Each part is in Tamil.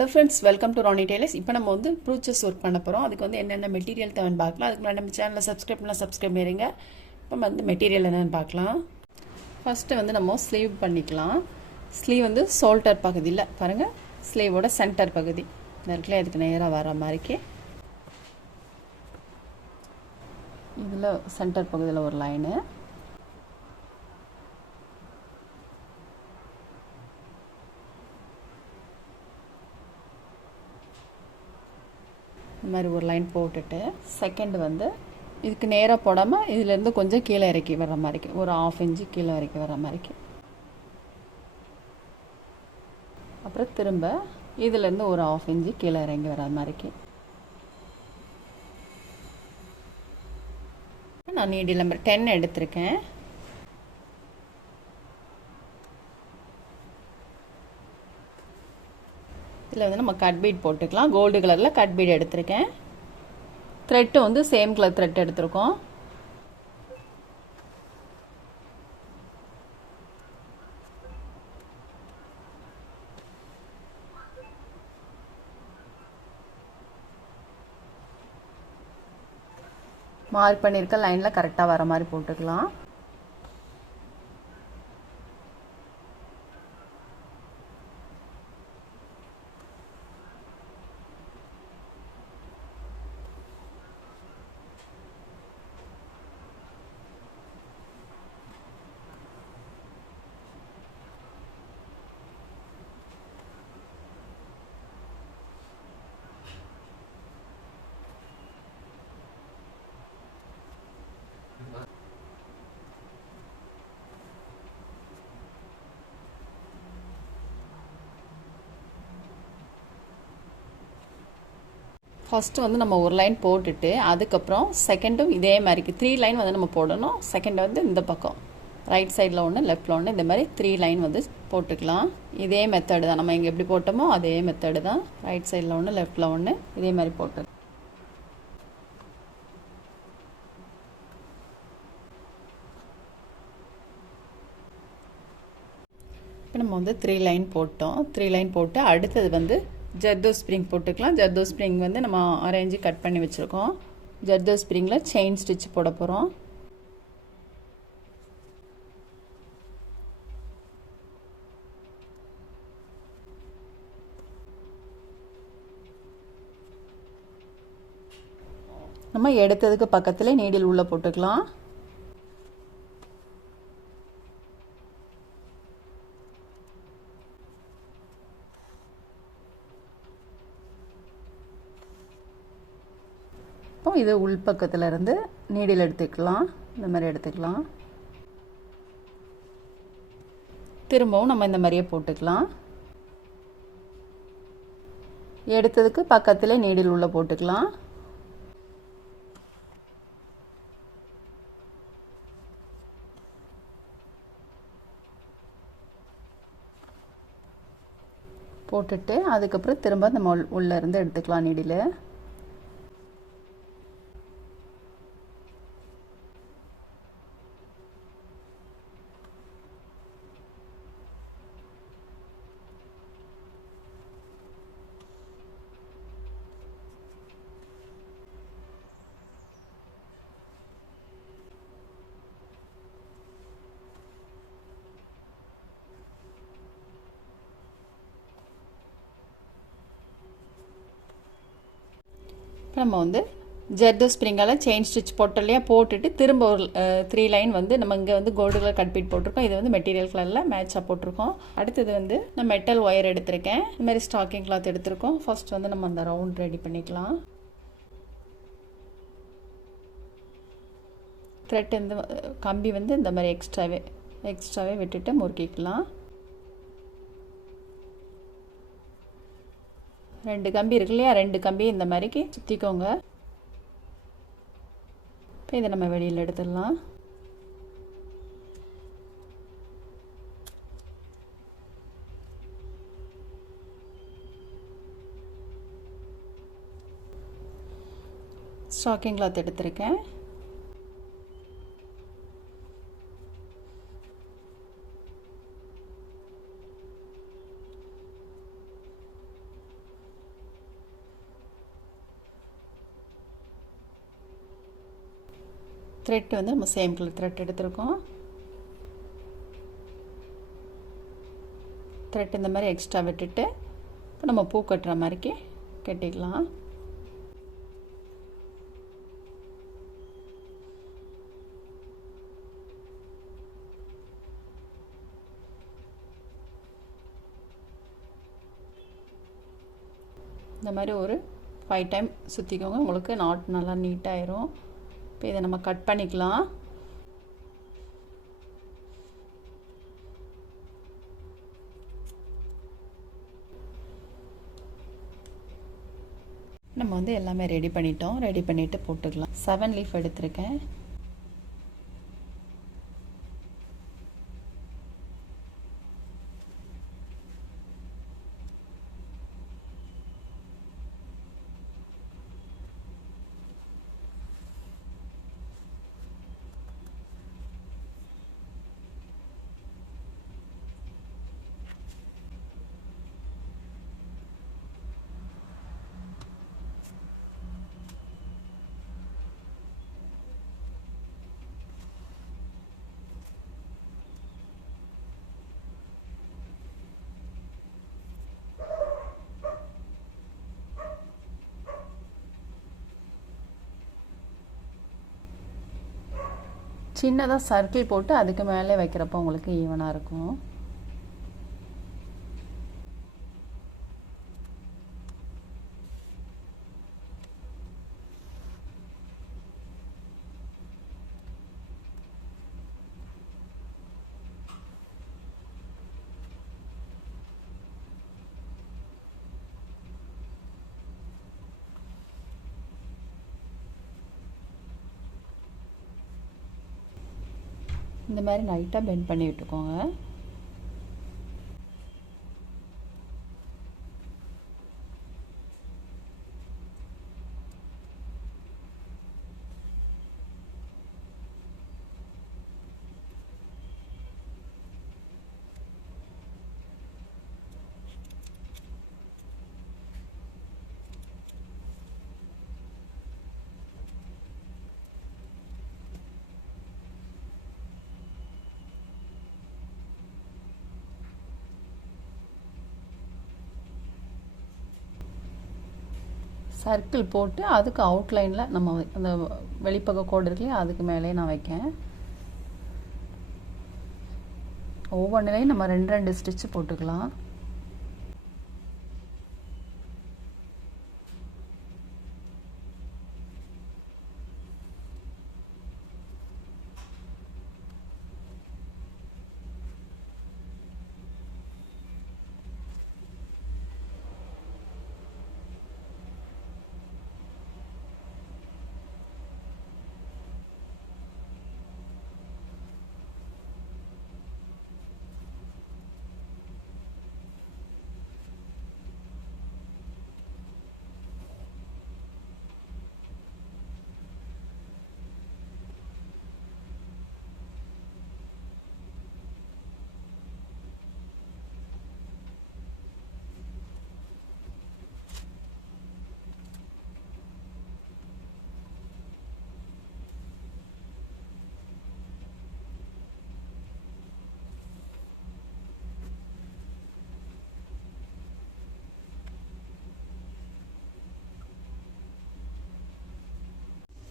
Hello friends, welcome to Ronnie Tailors. இப்போ நம்ம வந்து brooches work பண்ண போறோம். அதுக்கு வந்து என்னென்ன மெட்டீரியல் தேவைன்னு பார்க்கலாம். அதுக்கு முன்னாடி நம்ம சேனலை சப்ஸ்கிரைப் பண்ணலாம், சப்ஸ்கிரைப் பண்ணிருங்க. இப்போ வந்து மெட்டீரியல் என்னன்னு பார்க்கலாம். ஃபர்ஸ்ட் வந்து நம்ம ஸ்லீவ் பண்ணிக்கலாம். ஸ்லீவ் வந்து ஷோல்டர் பகுதியில் பாருங்க, ஸ்லீவோட சென்டர் பகுதி இருக்குல்ல, அதுக்கு நேராக வர மாதிரிக்கு இதில் சென்டர் பகுதியில் ஒரு லைனு, இந்த மாதிரி ஒரு லைன் போட்டுட்டு செகண்ட் வந்து இதுக்கு நேராக போடாமல் இதுலேருந்து கொஞ்சம் கீழே இறக்கி வர மாதிரிக்கு, ஒரு 1/2 இன்ச்சு கீழே இறக்கி வர மாதிரிக்கு. அப்புறம் திரும்ப இதுலேருந்து ஒரு 1/2 இன்ச்சு கீழே இறங்கி வர மாதிரிக்கு. நான் நீடில் நம்பர் 10 எடுத்திருக்கேன். இதில் வந்து நம்ம கட் பீட் போட்டுக்கலாம். கோல்டு கலரில் கட் பீட் எடுத்திருக்கேன். த்ரெட்டு வந்து சேம் கலர் த்ரெட் எடுத்திருக்கோம். மார்க் பண்ணியிருக்க லைனில் கரெக்டாக வர மாதிரி போட்டுக்கலாம். ஃபஸ்ட்டு வந்து நம்ம ஒரு லைன் போட்டுட்டு அதுக்கப்புறம் செகண்டும் இதே மாதிரிக்கு 3 லைன் வந்து நம்ம போடணும். செகண்ட் வந்து இந்த பக்கம் ரைட் சைடில் ஒன்று, லெஃப்டில் ஒன்று, இந்த மாதிரி 3 லைன் வந்து போட்டுக்கலாம். இதே மெத்தடு தான், நம்ம இங்கே எப்படி போட்டோமோ அதே மெத்தடு தான். ரைட் சைடில் ஒன்று, லெஃப்டில் ஒன்று, இதே மாதிரி போட்டு இப்போ நம்ம வந்து 3 லைன் போட்டோம். 3 லைன் போட்டு அடுத்தது வந்து ஜர்தோ ஸ்ப்ரிங் போட்டுக்கலாம். ஜர்தோ ஸ்ப்ரிங் வந்து நம்ம அரேஞ்சு கட் பண்ணி வச்சுருக்கோம். ஜர்தோ ஸ்ப்ரிங்கில் செயின் ஸ்டிச் போட போகிறோம். நம்ம எடுத்ததுக்கு பக்கத்தில் நீடில் உள்ளே போட்டுக்கலாம். இப்போ இது உள்பக்கத்தில் இருந்து நீடில் எடுத்துக்கலாம். இந்த மாதிரி எடுத்துக்கலாம். திரும்பவும் நம்ம இந்த மாதிரியே போட்டுக்கலாம். எடுத்ததுக்கு பக்கத்தில் நீடில் உள்ளே போட்டுக்கலாம். போட்டுட்டு அதுக்கப்புறம் திரும்ப நம்ம உள்ளே இருந்து எடுத்துக்கலாம் நீடில். இப்போ நம்ம வந்து ஜர்தோ ஸ்ப்ரிங்கால் செயின் ஸ்டிச் போட்டோம், போட்டுட்டு திரும்ப ஒரு 3 லைன் வந்து நம்ம இங்கே வந்து கோல்டு கலர் கட் பீட் போட்டிருக்கோம். இது வந்து மெட்டீரியல் கலரில் மேட்சாக போட்டிருக்கோம். அடுத்தது வந்து நான் மெட்டல் ஒயர் எடுத்திருக்கேன். இந்த மாதிரி ஸ்டாக்கிங் கிளாத் எடுத்திருக்கோம். ஃபர்ஸ்ட் வந்து நம்ம அந்த ரவுண்ட் ரெடி பண்ணிக்கலாம். த்ரெட் இந்த கம்பி வந்து இந்த மாதிரி எக்ஸ்ட்ராவே விட்டுட்டு முறுக்கிக்கலாம். 2 கம்பி இருக்கு இல்லையா, 2 கம்பி இந்த மாதிரிக்கு சுற்றிக்கோங்க. இப்போ இதை நம்ம வெளியில் எடுத்துடலாம். ஸ்டாக்கிங் கிளாத் எடுத்திருக்கேன். த்ரெட் வந்து நம்ம சேம் கலர் த்ரெட் எடுத்துருக்கோம். த்ரெட் இந்த மாதிரி எக்ஸ்ட்ரா விட்டுட்டு இப்போ நம்ம பூ கட்டுற மாதிரிக்கு கட்டிக்கலாம். இந்த மாதிரி ஒரு 5 டைம் சுற்றிக்கோங்க, உங்களுக்கு நாட் நல்லா நீட்டாயிரும். இப்போ இதை நம்ம கட் பண்ணிக்கலாம். நம்ம வந்து எல்லாமே ரெடி பண்ணிட்டோம். ரெடி பண்ணிவிட்டு போட்டுக்கலாம். 7 லீஃப் எடுத்திருக்கேன். சின்னதாக சர்க்கிள் போட்டு அதுக்கு மேலே வைக்கிறப்போ உங்களுக்கு ஈவனாக இருக்கும். இந்த மாதிரி லைட்டாக பெண்ட் பண்ணி விட்டுக்கோங்க. சர்க்கிள் போட்டு அதுக்கு அவுட்லைனில் நம்ம அந்த வெளிப்பக்க கோடு இருக்குல்லையா அதுக்கு மேலே நான் வைக்கேன். ஒவ்வொன்றிலையும் நம்ம 2 ஸ்டிச்சு போட்டுக்கலாம்.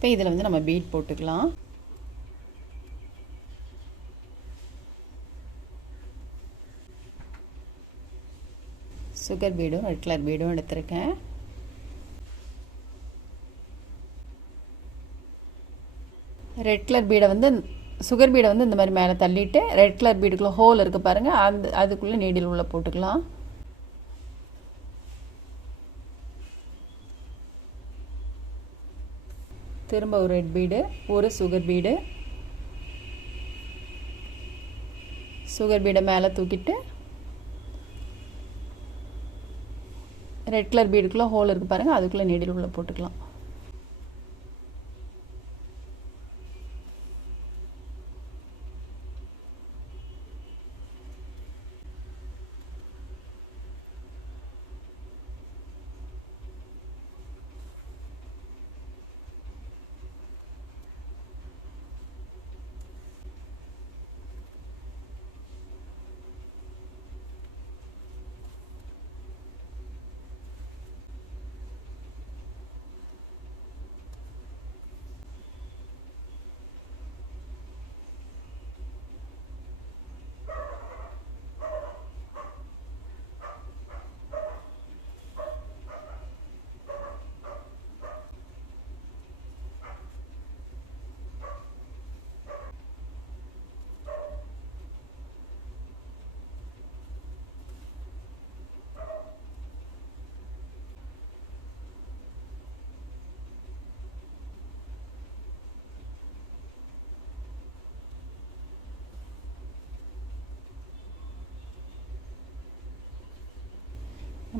இப்போ இதில் வந்து நம்ம பீட் போட்டுக்கலாம். சுகர் பீடும் ரெட் கலர் பீடும் எடுத்திருக்கேன். ரெட் கலர் பீடை வந்து சுகர் பீடை வந்து இந்த மாதிரி மேலே தள்ளிட்டு ரெட் கலர் பீடுக்குள்ளே ஹோல் இருக்குது பாருங்கள், அதுக்குள்ளே நீடில் உள்ள போட்டுக்கலாம். திரும்ப ஒரு ரெட் பீடு, ஒரு சுகர் பீடு, சுகர் பீடை மேலே தூக்கிட்டு ரெட் கலர் பீடுக்குள்ளே ஹோல் இருக்குது பாருங்கள், அதுக்குள்ளே நீடில் உள்ள போட்டுக்கலாம்.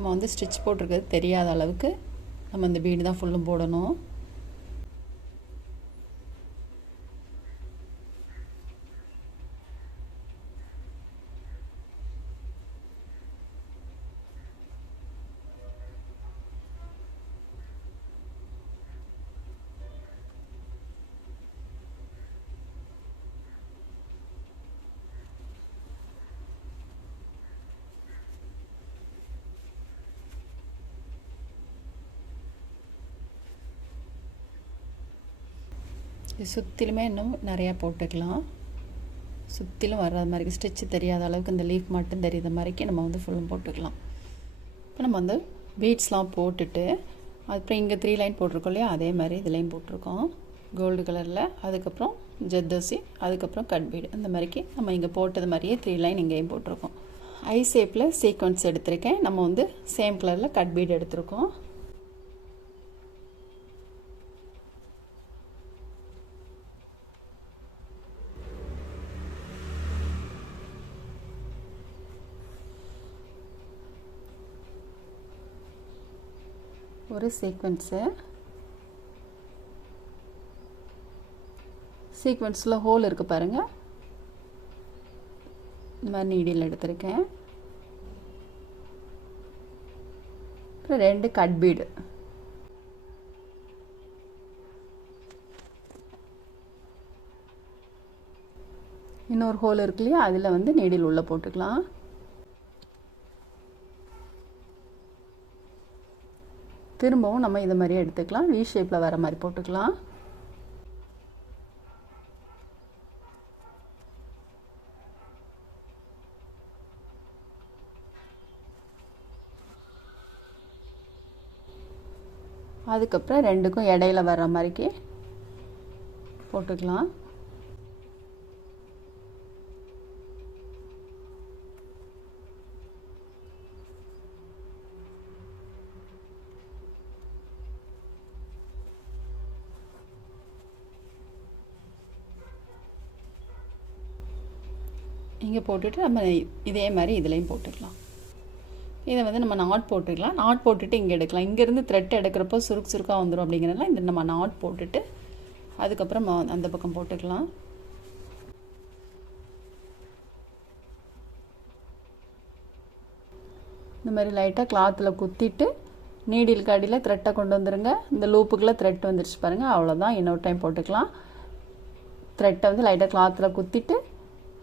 நம்ம வந்து ஸ்டிச் போட்டிருக்கிறது தெரியாத அளவுக்கு நம்ம இந்த பீடு தான் ஃபுல்லும் போடணும். சுற்றிலுமே இன்னும் நிறையா போட்டுக்கலாம். சுற்றிலும் வர்ற மாதிரி ஸ்டிச்சு தெரியாத அளவுக்கு இந்த லீஃப் மட்டும் தெரியாத மாதிரிக்கு நம்ம வந்து ஃபுல்லும் போட்டுக்கலாம். இப்போ நம்ம வந்து பீட்ஸ்லாம் போட்டுட்டு அப்புறம் இங்கே 3 லைன் போட்டிருக்கோம் இல்லையா, அதே மாதிரி இதுலேயும் போட்டிருக்கோம் கோல்டு கலரில். அதுக்கப்புறம் ஜர்தோசி, அதுக்கப்புறம் கட் பீடு. அந்த மாதிரிக்கு நம்ம இங்கே போட்டது மாதிரியே 3 லைன் இங்கேயும் போட்டிருக்கோம். ஐ ஷேப்பில் சீக்வன்ஸ் எடுத்திருக்கேன். நம்ம வந்து சேம் கலரில் கட் பீடு எடுத்திருக்கோம். ஒரு சீக்வன்ஸில் ஹோல் இருக்குது பாருங்கள், இந்த மாதிரி நீடில் எடுத்திருக்கேன். அப்புறம் 2 கட் பீடு. இன்னொரு ஹோல் இருக்கு இல்லையா, அதில் வந்து நீடில் உள்ளே போட்டுக்கலாம். திரும்பவும் நம்ம இது மாதிரியே எடுத்துக்கலாம். வி ஷேப்பில் வர மாதிரி போட்டுக்கலாம். அதுக்கப்புறம் 2க்கும் இடையில வர்ற மாதிரிக்கு போட்டுக்கலாம். இங்கே போட்டுட்டு நம்ம இதே மாதிரி இதுலேயும் போட்டுக்கலாம். இதை வந்து நம்ம நாட் போட்டுக்கலாம். நாட் போட்டுட்டு இங்கே எடுக்கலாம். இங்கேருந்து த்ரெட் எடுக்கிறப்போ சுருக்காக வந்துடும். அப்படிங்கிறதுனால இந்த நம்ம நாட் போட்டுட்டு அதுக்கப்புறம் அந்த பக்கம் போட்டுக்கலாம். இந்த மாதிரி லைட்டாக கிளாத்தில் குத்திட்டு நீடிலுக்கு அடியில் த்ரெட்டை கொண்டு வந்துடுங்க. இந்த லூப்புக்குள்ளே த்ரெட் வந்துடுச்சு பாருங்கள், அவ்வளோதான். இன்னொரு டைம் போட்டுக்கலாம். த்ரெட்டை வந்து லைட்டாக கிளாத்தில் குத்திட்டு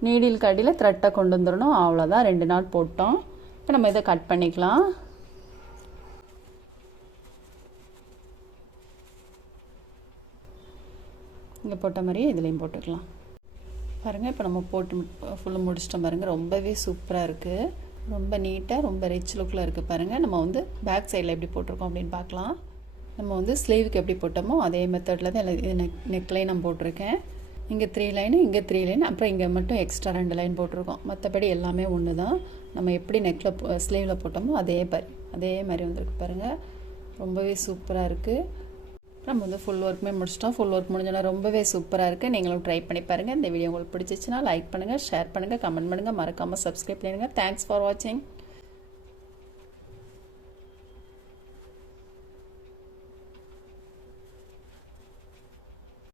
நீடிலுக்கு அடியில் த்ரெட்டை கொண்டு வந்துடணும், அவ்வளோதான். 2 நாட் போட்டோம். இப்போ நம்ம இதை கட் பண்ணிக்கலாம். இங்கே போட்ட மாதிரியே இதுலேயும் போட்டுக்கலாம் பாருங்கள். இப்போ நம்ம போட்டு ஃபுல்லு முடிச்சிட்டோம் பாருங்கள். ரொம்பவே சூப்பராக இருக்குது. ரொம்ப நீட்டாக ரொம்ப ரிச் லுக்கில் இருக்குது பாருங்கள். நம்ம வந்து பேக் சைடில் எப்படி போட்டிருக்கோம் அப்படின்னு பார்க்கலாம். நம்ம வந்து ஸ்லீவுக்கு எப்படி போட்டோமோ அதே மெத்தடில் தான் இது நெக்லைன் நான் போட்டிருக்கேன். இங்கே 3 லைனு, இங்கே 3 லைன், அப்புறம் இங்கே மட்டும் எக்ஸ்ட்ரா 2 லைன் போட்டிருக்கோம். மற்றபடி எல்லாமே ஒன்று தான். நம்ம எப்படி நெக்கில் ஸ்லீவில் போட்டோமோ அதே மாதிரி வந்திருக்கு பாருங்கள். ரொம்பவே சூப்பராக இருக்குது. நம்ம வந்து ஃபுல் ஒர்க்குமே முடிச்சிட்டோம். ஃபுல் ஒர்க் முடிஞ்சோன்னா ரொம்பவே சூப்பராக இருக்குது. நீங்களும் ட்ரை பண்ணி பாருங்கள். இந்த வீடியோ உங்களுக்கு பிடிச்சிச்சுன்னா லைக் பண்ணுங்கள், ஷேர் பண்ணுங்கள், கமெண்ட் பண்ணுங்கள், மறக்காமல் சப்ஸ்கிரைப் பண்ணுங்கள். தேங்க்ஸ் ஃபார் வாட்சிங்.